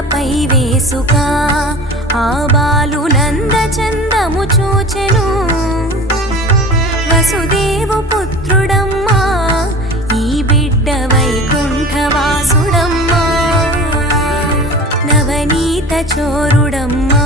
తలపై వేసుక ఆ బాలు నందచందము చూచెను. వసుదేవు పుత్రుడమ్మా ఈ బిడ్డ వైకుంఠవాసుడమ్మా, నవనీత చోరుడమ్మా